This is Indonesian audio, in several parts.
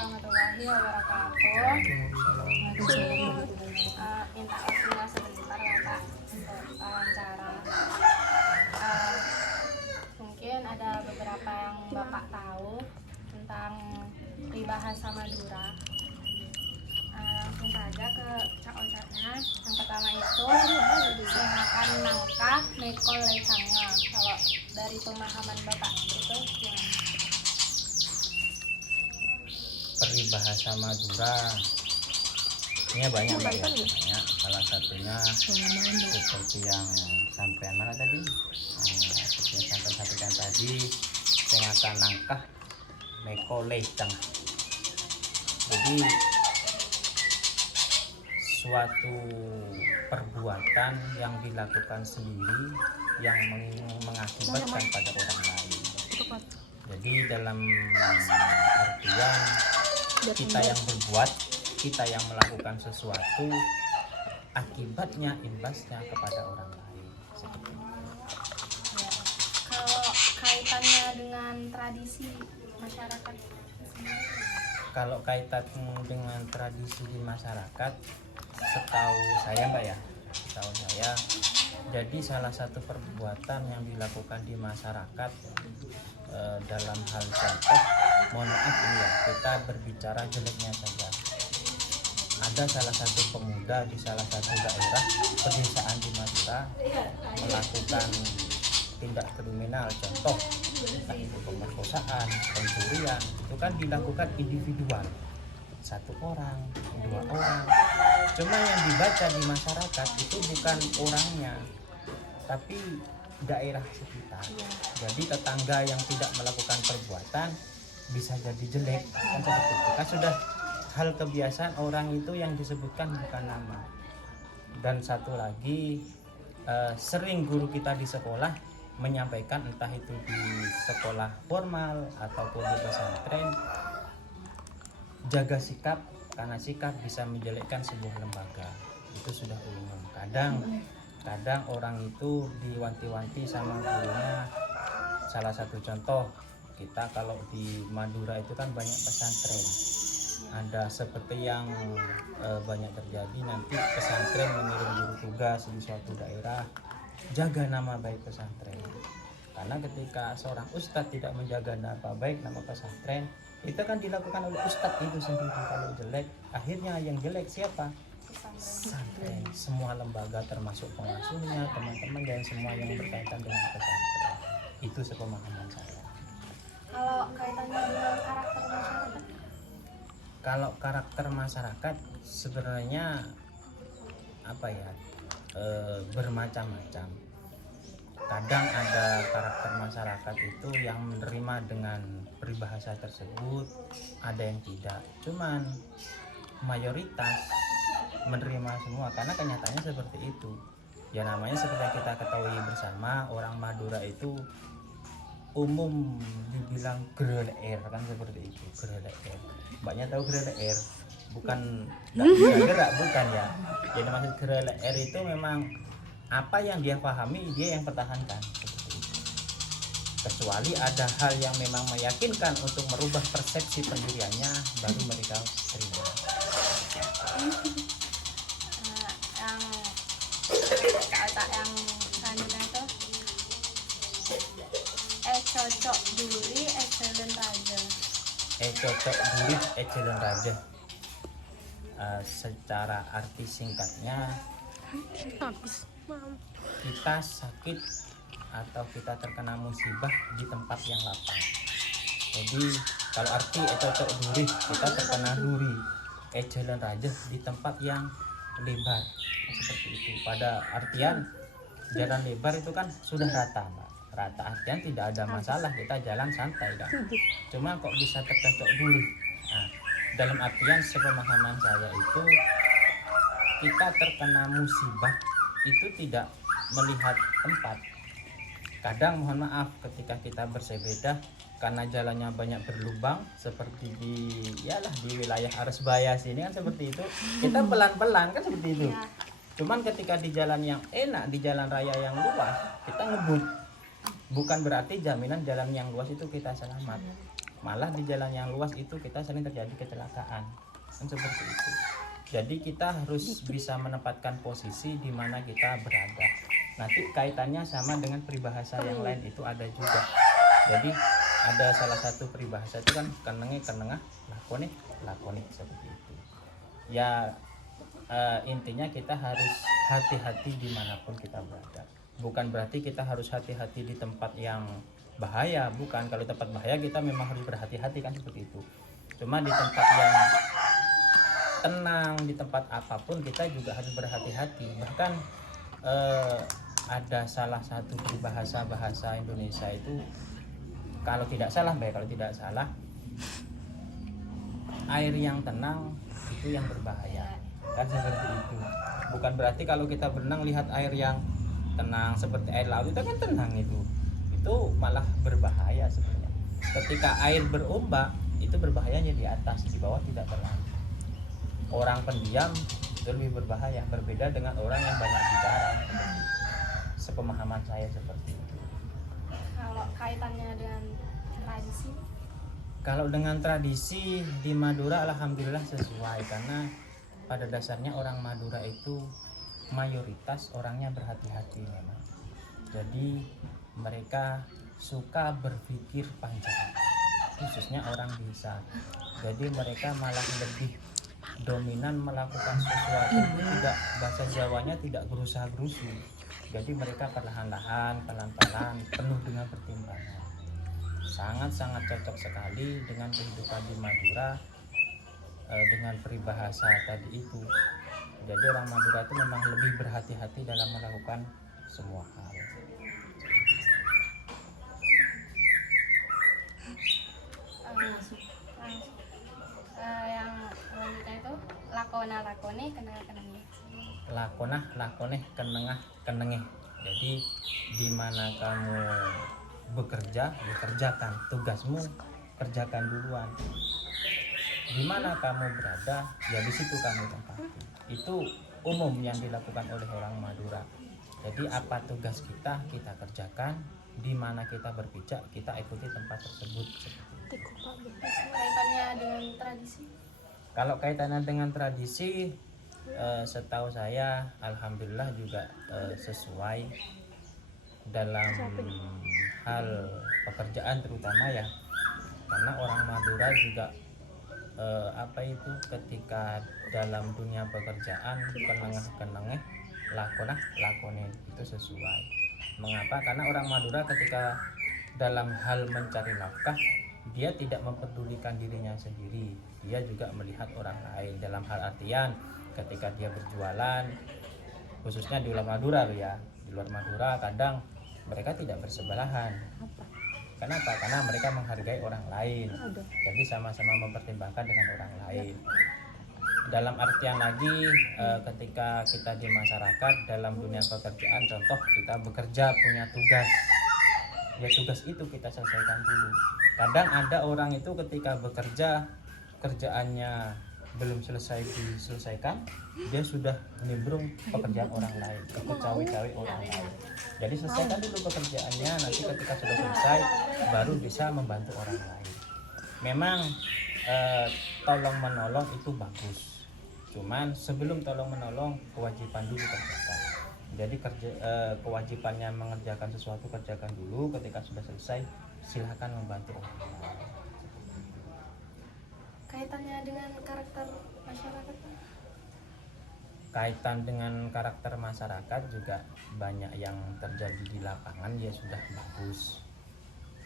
warahmatullahi wabarakatuh. Minta waktunya sebentar ya Kak untuk wawancara. Mungkin ada beberapa yang Bapak tahu tentang peribahasa Madura. Langsung saja ke Cak Ocatnya. Yang pertama itu sengakan nangka mekol lecanga. Kalau dari pemahaman Bapak itu gimana? Peribahasa Madura ini banyak ya, banyak. Salah satunya seperti yang sampean mana tadi, seperti yang sampaikan tadi, sengakan nangkah meko lecang. Jadi suatu perbuatan yang dilakukan sendiri yang mengakibatkan pada orang lain. Jadi dalam artian kita yang berbuat, kita yang melakukan sesuatu, akibatnya imbasnya kepada orang lain. Seperti itu. Ya. Kalau kaitannya dengan tradisi masyarakat sendiri? Kalau kaitan dengan tradisi di masyarakat, setahu saya Mbak ya, setahu saya, jadi salah satu perbuatan yang dilakukan di masyarakat dalam hal contoh, mohon maaf ini ya, kita berbicara jeleknya saja. Ada salah satu pemuda di salah satu daerah pedesaan di Madura melakukan tindak kriminal, contoh entah itu pemerkosaan, pencurian, itu kan dilakukan individual, satu orang, dua orang. Cuma yang dibaca di masyarakat itu bukan orangnya, tapi daerah sekitar. Jadi tetangga yang tidak melakukan perbuatan bisa jadi jelek, kan seperti itu. Kan sudah hal kebiasaan orang itu yang disebutkan bukan nama. Dan satu lagi, sering guru kita di sekolah menyampaikan, entah itu di sekolah formal ataupun di pesantren, jaga sikap, karena sikap bisa menjelekkan sebuah lembaga. Itu sudah umum. Kadang orang itu diwanti-wanti sama gurunya. Salah satu contoh, kita kalau di Madura itu kan banyak pesantren. Ada seperti yang banyak terjadi, nanti pesantren mengirim guru tugas di suatu daerah, jaga nama baik pesantren. Karena ketika seorang ustadz tidak menjaga nama baik nama pesantren, itu kan dilakukan oleh ustadz itu sendiri. Kalau jelek, akhirnya yang jelek siapa? Pesantren. Semua lembaga termasuk pengasuhnya, teman-teman dan semua yang berkaitan dengan pesantren. Itu sepemahaman saya. Kalau kaitannya dengan karakter masyarakat? Kalau karakter masyarakat sebenarnya apa ya, bermacam-macam. Kadang ada karakter masyarakat itu yang menerima dengan peribahasa tersebut, ada yang tidak. Cuman mayoritas menerima semua karena kenyataannya seperti itu. Ya namanya seperti yang kita ketahui bersama, orang Madura itu umum dibilang greler kan seperti itu, greler. Mbaknya tahu greler? Bukan nggak bisa gerak, bukan ya. Jadi maksud greler itu memang apa yang dia pahami dia yang pertahankan seperti itu. Kecuali ada hal yang memang meyakinkan untuk merubah persepsi pendiriannya, baru mereka terima. Yang selanjutnya itu cocok duri excellent raja. Cocok duri excellent raja. Secara arti singkatnya, kita sakit atau kita terkena musibah di tempat yang lapang. Jadi kalau arti cocok duri, kita terkena duri, jalan raja di tempat yang lebar, seperti itu. Pada artian jalan lebar itu kan sudah rata, Mbak. Rata artian tidak ada masalah, kita jalan santai kan. Cuma kok bisa tercocok duri. Nah, dalam artian sepemahaman saya itu, kita terkena musibah itu tidak melihat tempat. Kadang mohon maaf ketika kita bersepeda karena jalannya banyak berlubang seperti di wilayah Arsbaya sini kan seperti itu, kita pelan-pelan kan seperti itu. Cuman ketika di jalan yang enak, di jalan raya yang luas, kita ngebut. Bukan berarti jaminan jalan yang luas itu kita selamat. malah di jalan yang luas itu kita sering terjadi kecelakaan kan seperti itu. Jadi kita harus bisa menempatkan posisi di mana kita berada. Nanti kaitannya sama dengan peribahasa yang lain itu ada juga. Jadi ada salah satu peribahasa itu kan kenenge kenengah lakone lakone seperti itu. Ya intinya kita harus hati-hati dimanapun kita berada. Bukan berarti kita harus hati-hati di tempat yang bahaya, bukan. Kalau tempat bahaya kita memang harus berhati-hati kan seperti itu. Cuma di tempat yang tenang, di tempat apapun kita juga harus berhati-hati. Bahkan ada salah satu peribahasa bahasa Indonesia itu kalau tidak salah air yang tenang itu yang berbahaya kan seperti itu. Bukan berarti kalau kita berenang lihat air yang tenang seperti air laut itu kan tenang, itu malah berbahaya sebenarnya. Ketika air berombak itu berbahayanya di atas, di bawah tidak terlalu. Orang pendiam itu lebih berbahaya, berbeda dengan orang yang banyak bicara. Sepemahaman saya seperti itu. Kalau kaitannya dengan tradisi, Kalau dengan tradisi di Madura alhamdulillah sesuai, karena pada dasarnya orang Madura itu mayoritas orangnya berhati-hati memang. Jadi mereka suka berpikir panjang, khususnya orang desa. Jadi mereka malah lebih dominan melakukan sesuatu itu tidak, bahasa Jawanya tidak gerusa-gerusu. Jadi mereka perlahan-lahan, pelan-pelan, penuh dengan pertimbangan. Sangat-sangat cocok sekali dengan kehidupan di Madura, dengan peribahasa tadi itu. Jadi orang Madura itu memang lebih berhati-hati dalam melakukan semua hal. yang selanjutnya itu lakona lakone kenal kenalnya. Lakonah lakoneh kenengah kenengeh. Jadi di mana kamu bekerja, kerjakan tugasmu, kerjakan duluan. Di mana kamu berada, ya di situ kamu tempati. Itu umum yang dilakukan oleh orang Madura. Jadi apa tugas kita kerjakan. Di mana kita berpijak, kita ikuti tempat tersebut. Kaitannya dengan tradisi, Kalau kaitannya dengan tradisi, setahu saya alhamdulillah juga sesuai dalam hal pekerjaan terutama ya. Karena orang Madura juga ketika dalam dunia pekerjaan kenengah lakonah lakone itu sesuai. Mengapa? Karena orang Madura ketika dalam hal mencari nafkah, dia tidak mempedulikan dirinya sendiri, dia juga melihat orang lain. Dalam hal artian ketika dia berjualan, khususnya di luar Madura loh ya, di luar Madura kadang mereka tidak bersebelahan. Kenapa? Karena mereka menghargai orang lain, jadi sama-sama mempertimbangkan dengan orang lain. Dalam artian lagi, ketika kita di masyarakat dalam dunia pekerjaan, contoh kita bekerja punya tugas, ya tugas itu kita selesaikan dulu. Kadang ada orang itu ketika bekerja, kerjaannya belum selesai diselesaikan, dia sudah nimbrung pekerjaan orang lain, ikut cawe-cawe orang lain. Jadi selesaikan dulu pekerjaannya, nanti ketika sudah selesai baru bisa membantu orang lain. Memang tolong menolong itu bagus, cuman sebelum tolong menolong kewajiban dulu kerjakan. Jadi kewajibannya mengerjakan sesuatu kerjakan dulu, ketika sudah selesai silahkan membantu orang lain. kaitannya dengan karakter masyarakat. Kaitan dengan karakter masyarakat juga banyak yang terjadi di lapangan, ya sudah bagus.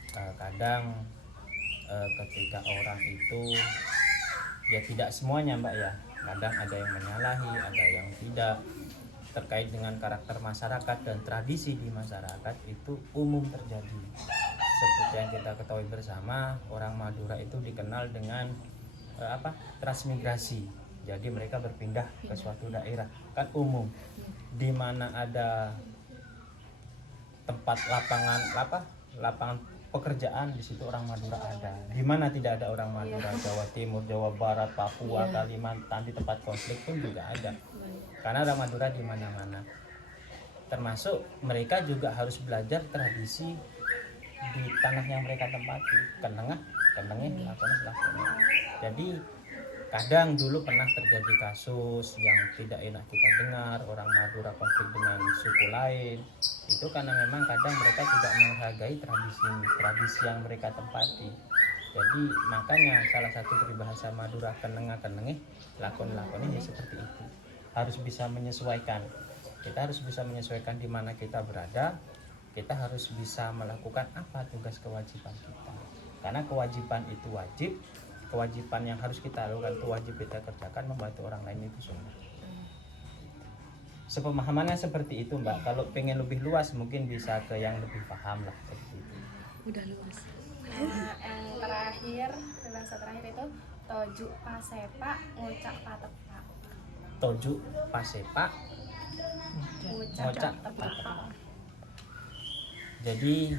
Kadang ketika orang itu, ya tidak semuanya mbak ya, kadang ada yang menyalahi, ada yang tidak. Terkait dengan karakter masyarakat dan tradisi di masyarakat itu umum terjadi. Seperti yang kita ketahui bersama, orang Madura itu dikenal dengan transmigrasi. Jadi mereka berpindah ke suatu daerah, kan umum. Di mana ada tempat lapangan pekerjaan, di situ orang Madura ada. Di mana tidak ada orang Madura, Jawa Timur, Jawa Barat, Papua, Kalimantan, di tempat konflik pun juga ada. Karena orang Madura di mana-mana. Termasuk mereka juga harus belajar tradisi di tanah yang mereka tempati. Kenengah kenenge lakoni. Jadi kadang dulu pernah terjadi kasus yang tidak enak kita dengar, orang Madura konflik dengan suku lain. Itu karena memang kadang mereka tidak menghargai tradisi yang mereka tempati. Jadi makanya salah satu peribahasa Madura kenenge lakoni ya seperti itu. Harus bisa menyesuaikan. Kita harus bisa menyesuaikan di mana kita berada. Kita harus bisa melakukan apa tugas kewajiban kita. Karena kewajiban itu wajib. Kewajiban yang harus kita lakukan itu wajib kita kerjakan, membantu orang lain itu sunnah. Sepemahamannya seperti itu Mbak. Kalau pengen lebih luas mungkin bisa ke yang lebih paham lah seperti itu. Udah luas. Nah, yang terakhir, bahasa terakhir itu toju pasepa ngucak patepa. Toju pasepa Ngucak patepa. Jadi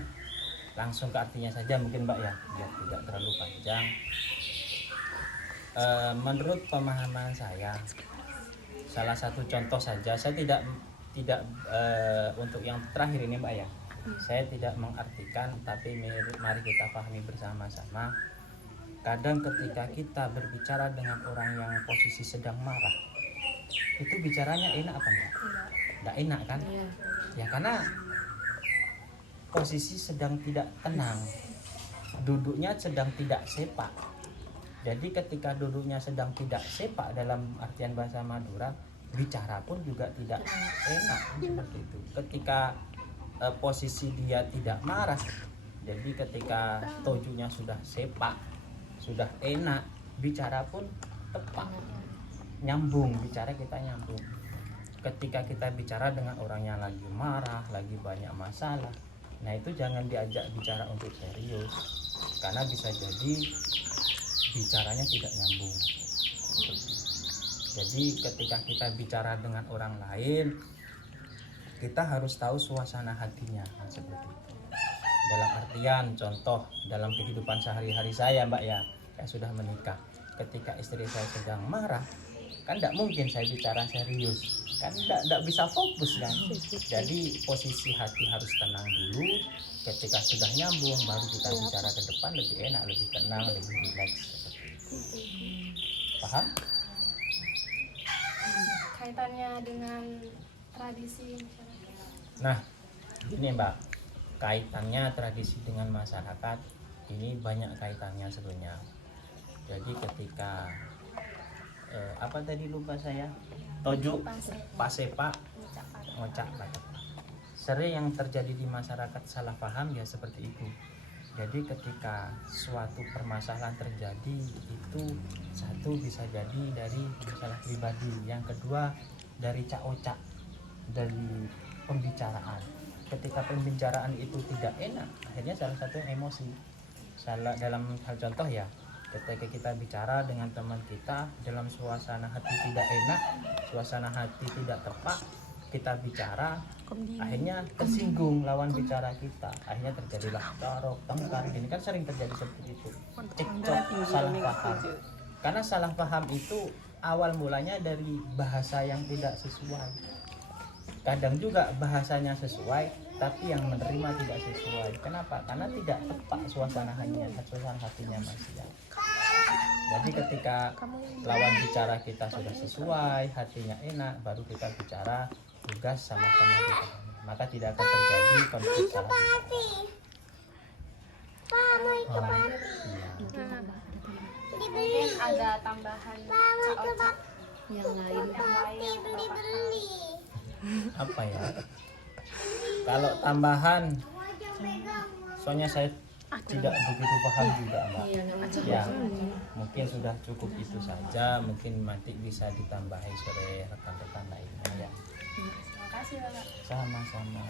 langsung ke artinya saja mungkin Mbak ya, biar tidak terlalu panjang. Menurut pemahaman saya, salah satu contoh saja, saya tidak untuk yang terakhir ini Mbak ya, saya tidak mengartikan, tapi mari kita pahami bersama-sama. Kadang ketika kita berbicara dengan orang yang posisi sedang marah, itu bicaranya enak apa enggak? Enggak enak kan? Ya karena posisi sedang tidak tenang, duduknya sedang tidak sepak. Jadi ketika duduknya sedang tidak sepak dalam artian bahasa Madura, bicara pun juga tidak enak seperti itu. Ketika posisi dia tidak marah, jadi ketika tojunya sudah sepak, sudah enak, bicara pun tepat, nyambung, bicara kita nyambung. Ketika kita bicara dengan orang yang lagi marah, lagi banyak masalah, nah itu jangan diajak bicara untuk serius, karena bisa jadi bicaranya tidak nyambung. Jadi ketika kita bicara dengan orang lain, kita harus tahu suasana hatinya, seperti itu. Dalam artian contoh dalam kehidupan sehari-hari saya Mbak ya, saya sudah menikah. Ketika istri saya sedang marah, kan tidak mungkin saya bicara serius, kan tidak bisa fokus kan. Jadi posisi hati harus tenang dulu. Ketika sudah nyambung, baru kita bicara ke depan, lebih enak, lebih tenang, lebih rileks. Paham? Kaitannya dengan tradisi masyarakat. Nah, ini Mbak, kaitannya tradisi dengan masyarakat ini banyak kaitannya sebenarnya. Jadi ketika apa tadi lupa saya, toju pasepa ngocak patepa. Sering yang terjadi di masyarakat salah paham ya seperti itu. Jadi ketika suatu permasalahan terjadi, itu satu bisa jadi dari masalah pribadi, yang kedua dari cak-ocak, dari pembicaraan. Ketika pembicaraan itu tidak enak, akhirnya salah satu emosi. Dalam hal contoh ya, ketika kita bicara dengan teman kita dalam suasana hati tidak enak, suasana hati tidak tepat, kita bicara, akhirnya tersinggung lawan bicara kita, akhirnya terjadilah tarok, tengkar. Ini kan sering terjadi seperti itu, cekcok, salah paham. Karena salah paham itu awal mulanya dari bahasa yang tidak sesuai. Kadang juga bahasanya sesuai, tapi yang menerima tidak sesuai. Kenapa? Karena tidak tepat suasana hatinya manusia. Jadi ketika lawan bicara kita sudah sesuai, hatinya enak, baru kita bicara tugas sama-sama dipahami, maka tidak akan terjadi konflik salah bicara. Mungkin ada tambahan cak-ocak Yang lain. yang Bapak tahu. Apa ya? Kalau tambahan, soalnya saya tidak begitu paham juga Mbak. Ya, mungkin sudah cukup itu saja. Mungkin nanti bisa ditambahi sore rekan-rekan lainnya ya. Terima kasih Bapak. Sama-sama.